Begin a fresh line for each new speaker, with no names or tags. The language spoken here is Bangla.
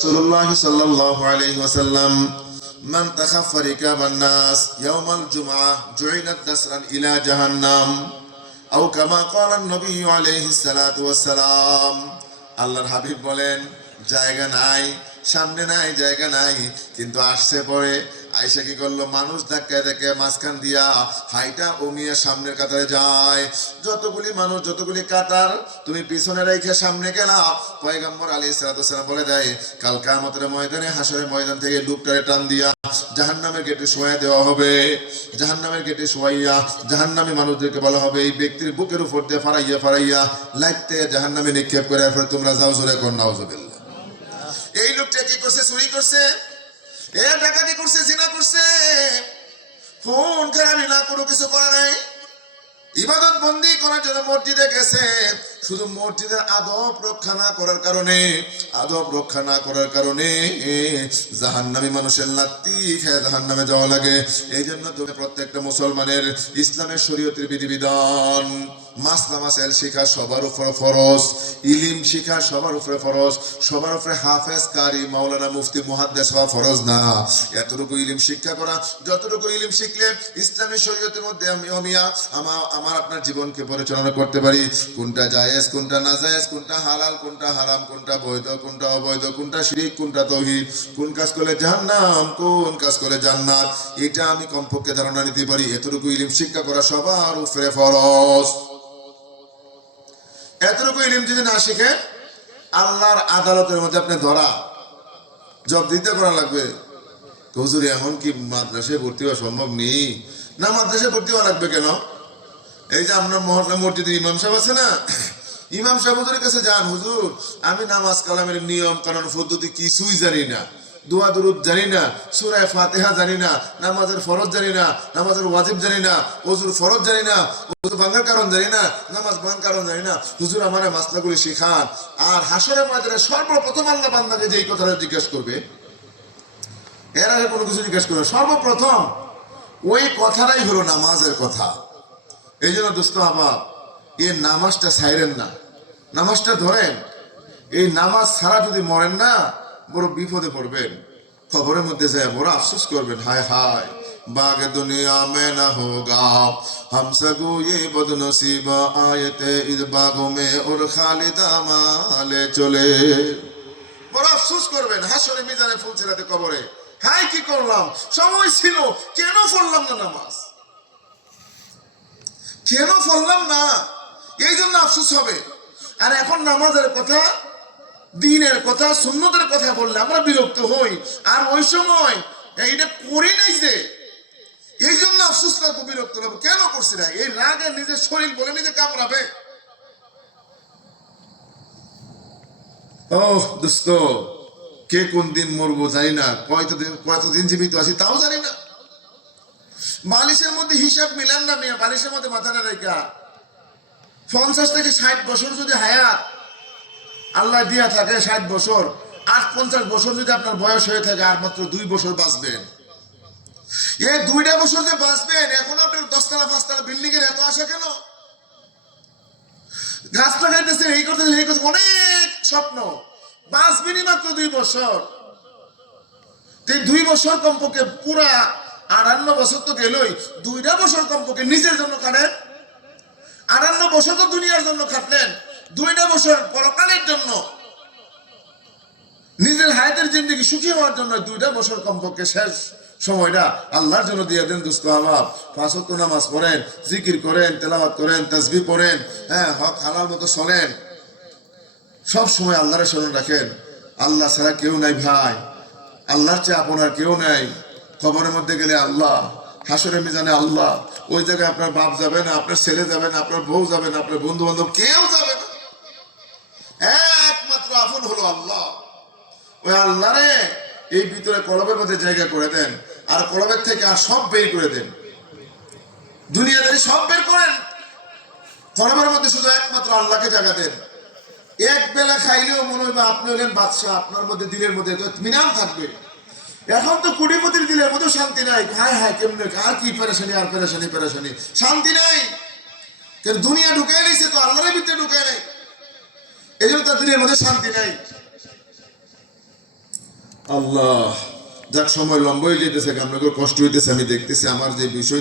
রাসূলুল্লাহ সাল্লাল্লাহু আলাইহি ওয়াসাল্লাম, মান তাখাফফা রিকাবান নাস ইয়াওমাল জুমআহ জুইলাত দাসরান ইলা জাহান্নাম আও কামা ক্বালা নবী আলাইহিস সালাতু ওয়াসসালাম। আল্লাহর হাবিব বলেন, জায়গা নাই, সামনে নাই, জায়গা নাই, কিন্তু আসছে পরে আয়সা কি করল? মানুষ ধাক্কায় দেখে মাঝখান দিয়া হাইটা ওমিয়া সামনের কাতারে যায়। যতগুলি মানুষ, যতগুলি কাতার, তুমি পিছনে রেখে সামনে গেলা, পয়গম্বর আলী সালাতাম বলে দেয়, কাল কামতের ময়দানে হাসরের ময়দান থেকে লুকটারে টান দিয়া জাহান্নামের গেটে শোয়া দেওয়া হবে। জাহান্নামের গেটে শোয়াইয়া জাহান্নামী মানুষদেরকে বলা হবে, এই ব্যক্তির বুকের উপর দিয়ে ফারাইয়া ফারাইয়া লাইতে জাহান্নামে নিক্ষেপ করে তোমরা যাও, জোরে নাউজুবিল্লাহ। এই লোকটা কি করছে? চুরি করছে? এ ডাকাতি করছে, জিনা করছে। ফোন খারাপি না কোনো কিছু করা নাই। ইবাদত বন্দি করার জন্য মসজিদে গেছে। শুধু মসজিদের আদব রক্ষা না করার কারণে, আদব রক্ষা না করার কারণে জাহান্নামী মানুষের লাত্তি খেয়ে জাহান্নামে যাওয়া লাগে। এই জন্য তুমি প্রত্যেকটা মুসলমানের ইসলামের শরীয়তের বিধিবিধান মাসলা মাসাইল শিখা সবার উপরে ফরজ, ইলিম শিখা সবার উপরে ফরজ, সবার উপরে হাফেজ, কারি, মাওলানা, মুফতি, মুহাদ্দেস হওয়া ফরজ না। এতটুকু ইলিম শিক্ষা করা, যতটুকু ইলিম শিখলে ইসলামী শরীয়তের মধ্যে আমি অমিয়া আমার আমার আপনার জীবনকে পরিচালনা করতে পারি। কোনটা জায়েজ, কোনটা না জায়েজ, কোনটা হালাল, কোনটা হারাম, কোনটা বৈধ, কোনটা অবৈধ, কোনটা শিরিক, কোনটা তৌহিদ, কোন কাজ করলে জাহান্নাম, কোন কাজ করলে জান্নাত, এটা আমি কমপক্ষে ধারণা নিতে পারি। এতটুকু ইলিম শিক্ষা করা সবার উপরে ফরজ। এতটুকু ইলিম যদি না শিখে আল্লাহর আদালতের মধ্যে আপনি ধরা। জব দিতে করা লাগবে। হুজুর, এখন কি মাদ্রাসায় ভর্তি হওয়া সম্ভব নেই না, মাদ্রাসায় ভর্তি হওয়া লাগবে কেন? এই যে আপনার মহল্লা মসজিদের ইমাম সাহেব আছে না? ইমাম সাহেব হুজুরের কাছে যান। হুজুর, আমি নামাজ কালামের নিয়ম কারণ পদ্ধতি কিছুই জানি না। দোয়া, দুরুদ জানি না সুরায় ফাতেহা জানি না, নামাজের ফরজ জানি না, নামাজের ওয়াজিব জানি না ওজুর ফরজ জানি না ওজু ভাঙার কারণ জানি না, নামাজ ভাঙার কারণ জানি না, হুজুর আমার মাসলাগুলি শিখান। আর হাসরের ময়দানে সর্বপ্রথম আল্লাহ বান্দাকে যে এই কথাটা জিজ্ঞেস করবে, এর আগে কোনো কিছু জিজ্ঞেস করবে সর্বপ্রথম ওই কথাটাই হলো নামাজের কথা। এই জন্য দোস্ত আবাব এই নামাজটা ছাইরেন না, নামাজটা ধরেন, এই নামাজ ছাড়া যদি মরেন না বড় বিপদে পড়বেন। খবরের মধ্যে যায় বড় আফসোস করবেন, হায় হায় باغ দুনিয়া মে না হোগা। হম سگو ইয়ে বদ নসিব আয়তে ইদ বাগো মে ওর خالدہ مالے চলে। বড় আফসোস করবেন হাসরে মিজানে ফুল ছেড়াতে কবরে। হ্যাঁ কি করলাম? সময় ছিল, কেন পড়লাম না নামাজ? কেন পড়লাম না? এই জন্য আফসোস হবে। আর এখন নামাজের কথা দিনের কথা, সুন্নতের কথা বললে আমরা বিরক্ত হই। আর ওই সময় এইটা করি নাই যে, এই জন্য আফসোস করব, বিরক্ত হব। কেন করছি না? এই রাগে নিজের শরীর বলে নিজে কামড়াবে। ও দোস্ত, কে কোন দিন মরবো জানি না। কয়তদিন কতদিন জীবিত আছি তাও জানি না। বালিশের মধ্যে হিসাব মিলান না মেয়ে, বালিশের মধ্যে মাথা না রেখা। পঞ্চাশ থেকে ষাট বছর যদি হায়াত আল্লাহ দিয়া থাকে ষাট বছর আট পঞ্চাশ বছর যদি আপনার বয়স হয়ে থাকে, আর মাত্র দুই বছর বাঁচবেন। এই দুইটা বছর যে বাঁচবেন, এখন আপনার দশতলা, পাঁচতলা বিল্ডিং এর এত আশা কেন? গাছ লাগাইতেছেন, এই করতেছেন এই করতেছেন, অনেক স্বপ্ন। বাঁচবেনই মাত্র দুই বছর। দুই বছর কমপক্ষে পুরা আটান্ন বছর তো গেলই। দুইটা বছর কমপক্ষে নিজের জন্য কাটেন, আটান্ন বছর তো দুনিয়ার জন্য খাটলেন দুইটা বছর পরকালের জন্য। নিজের হায়াতের জিন্দগি সুখী হওয়ার জন্য দুইটা বছর কমপক্ষে শেষ সময়টা আল্লাহর জন্য দিয়ে দেন দুস্থ পাঁচ ওয়াক্ত নামাজ পড়েন, জিকির করেন, তেলাওয়াত করেন তাসবি পড়েন হ্যাঁ হক হালাল মতো চলেন। সব সময় আল্লাহরে স্মরণ রাখেন। আল্লাহ ছাড়া কেউ নাই ভাই। আল্লাহর চেয়ে আপনার কেউ নাই। খবরের মধ্যে গেলে আল্লাহ হাসরে মিজানে আল্লাহ। ওই জায়গায় আপনার বাপ যাবে না, আপনার ছেলে যাবে না, আপনার বউ যাবে না, আপনার বন্ধু বান্ধব কেউ যাবে না। একমাত্র আপন হলো আল্লাহ। ওই আল্লাহ রে, এই ভিতরে কলবের মধ্যে জায়গা করে দেন, আর কলবের থেকে আর সব বের করে দেন। দুনিয়াদারি সব বের করেন। কলবের মধ্যে শুধু একমাত্র আল্লাহকে জায়গা দেন। এক বেলা খাইলেও মনে হবে আপনি হলেন বাদশাহ, আপনার মধ্যে, দিলের মধ্যে মিনাম থাকবে। এখন তো কোটিপতির দিলের মধ্যে শান্তি নাই। হায় হায়, কেমনে? আর কি পেরেশানি, আর পেরেশানি পেরেশানি? শান্তি নাই। দুনিয়া ঢুকাই নিছে তো আল্লাহরের ভিতরে ঢুকায় নাই। এই জন্য তার দিনের মধ্যে শান্তি নাই। আল্লাহ, যাক সময় লম্বা হয়ে যেতেছে আপনাকে কষ্ট হইতেছে, আমি দেখতেছি, আমার যে বিষয়